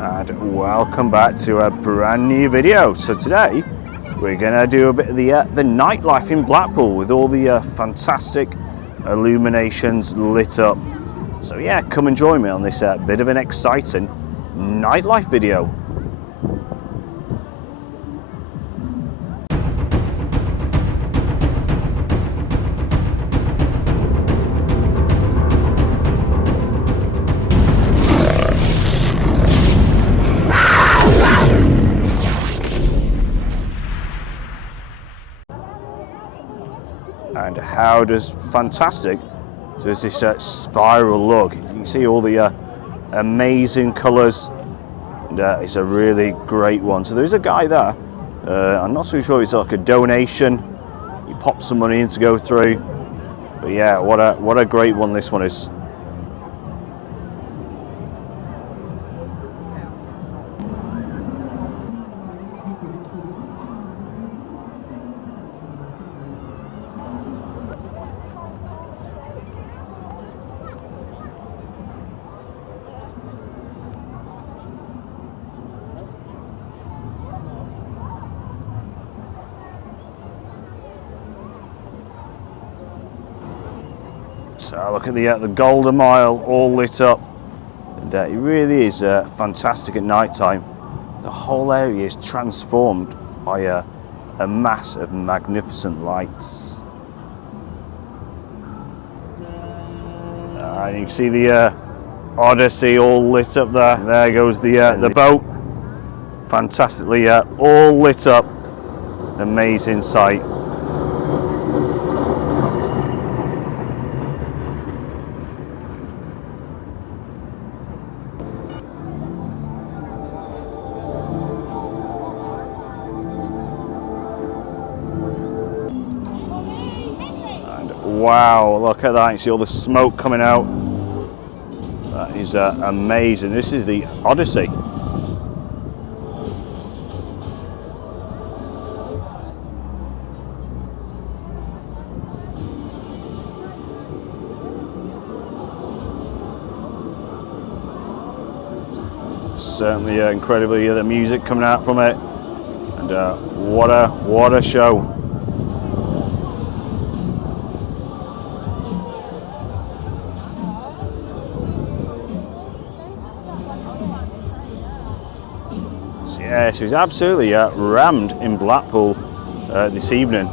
And welcome back to a brand new video. So today we're gonna do a bit of the nightlife in Blackpool with all the fantastic illuminations lit up. So yeah, come and join me on this bit of an exciting nightlife video. And how does fantastic does this spiral look? You can see all the amazing colours, and it's a really great one. So there's a guy there, I'm not so sure, it's like a donation, he pops some money in to go through, but yeah, what a great one this one is. So look at the Golden Mile all lit up, and it really is fantastic at night time. The whole area is transformed by a mass of magnificent lights. And you can see the Odyssey all lit up there. There goes the boat, fantastically all lit up. Amazing sight. Wow, look at that, you see all the smoke coming out. That is amazing. This is the Odyssey. Certainly incredibly the music coming out from it, and what a show. Yes, it was absolutely rammed in Blackpool this evening,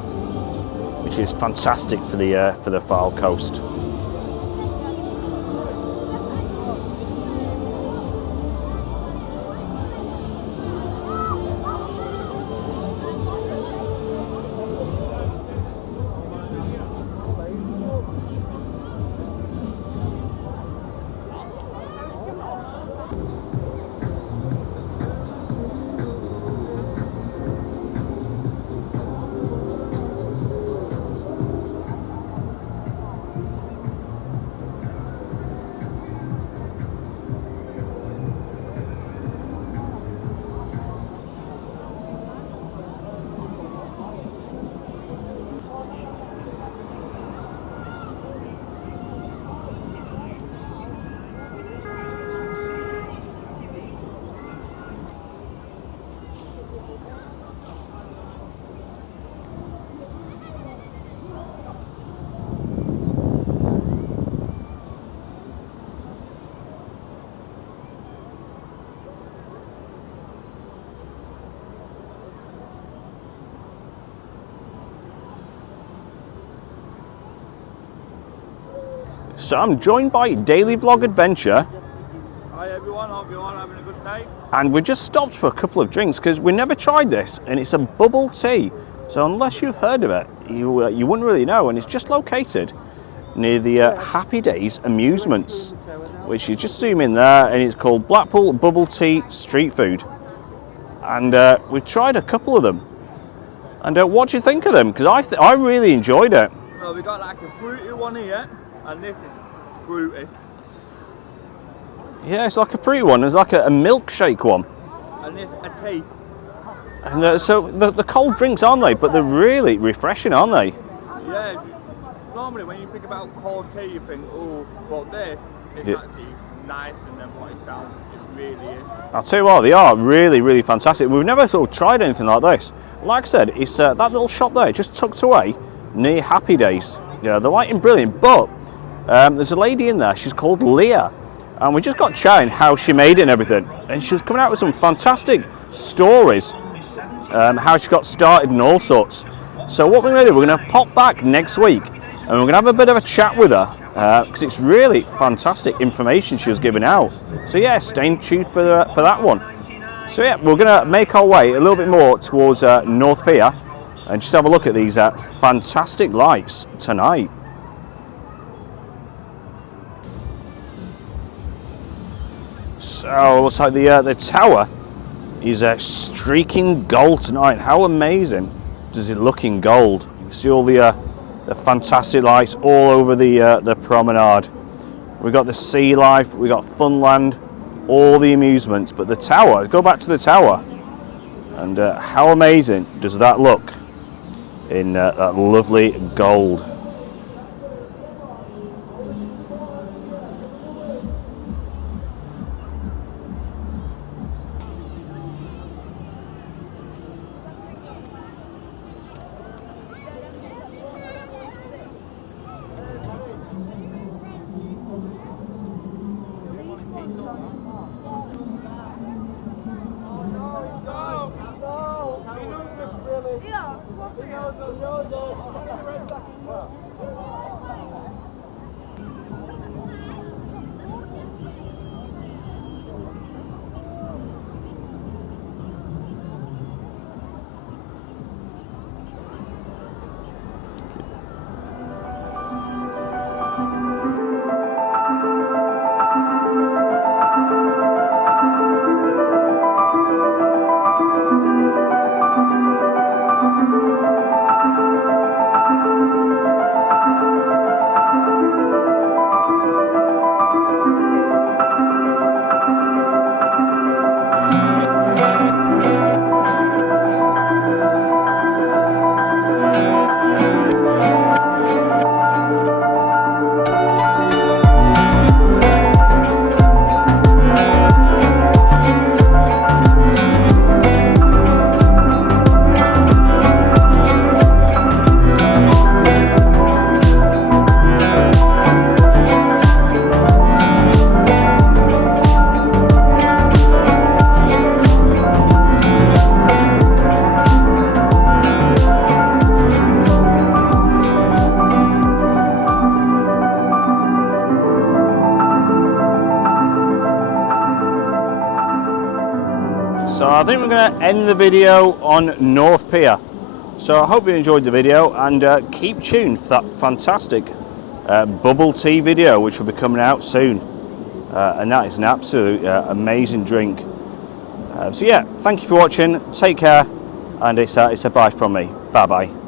which is fantastic for the Fylde coast. So I'm joined by Daily Vlog Adventure. Hi everyone, hope you're all having a good day. And we just stopped for a couple of drinks because we never tried this, and it's a bubble tea. So unless you've heard of it, you wouldn't really know. And it's just located near the Happy Days Amusements, which you just zoom in there, and it's called Blackpool Bubble Tea Street Food. And we've tried a couple of them. And what do you think of them? Because I really enjoyed it. Well, we got like a fruity one here, and this is fruity. Yeah, it's like a fruity one. There's like a milkshake one. And this a tea. And so the cold drinks, aren't they? But they're really refreshing, aren't they? Yeah. Normally when you think about cold tea, you think, oh, but this is actually nicer than what it sounds. It's really is. I'll tell you what, they are really, really fantastic. We've never sort of tried anything like this. Like I said, it's that little shop there, just tucked away near Happy Days. Yeah, the lighting brilliant, but there's a lady in there, she's called Leah, and we just got chatting how she made it and everything, and she was coming out with some fantastic stories, how she got started and all sorts. So what we're going to do, we're going to pop back next week, and we're going to have a bit of a chat with her, because it's really fantastic information she was giving out. So yeah, stay tuned for that one. So yeah, we're going to make our way a little bit more towards North Pier, and just have a look at these fantastic lights tonight. So it looks like the tower is streaking gold tonight. How amazing does it look in gold? You can see all the fantastic lights all over the promenade. We've got the sea life, we've got Funland, all the amusements, but the tower, go back to the tower, and how amazing does that look in that lovely gold. So I think we're going to end the video on North Pier. So I hope you enjoyed the video, and keep tuned for that fantastic bubble tea video which will be coming out soon. And that is an absolute amazing drink. So yeah, thank you for watching, take care, and it's a bye from me. Bye bye.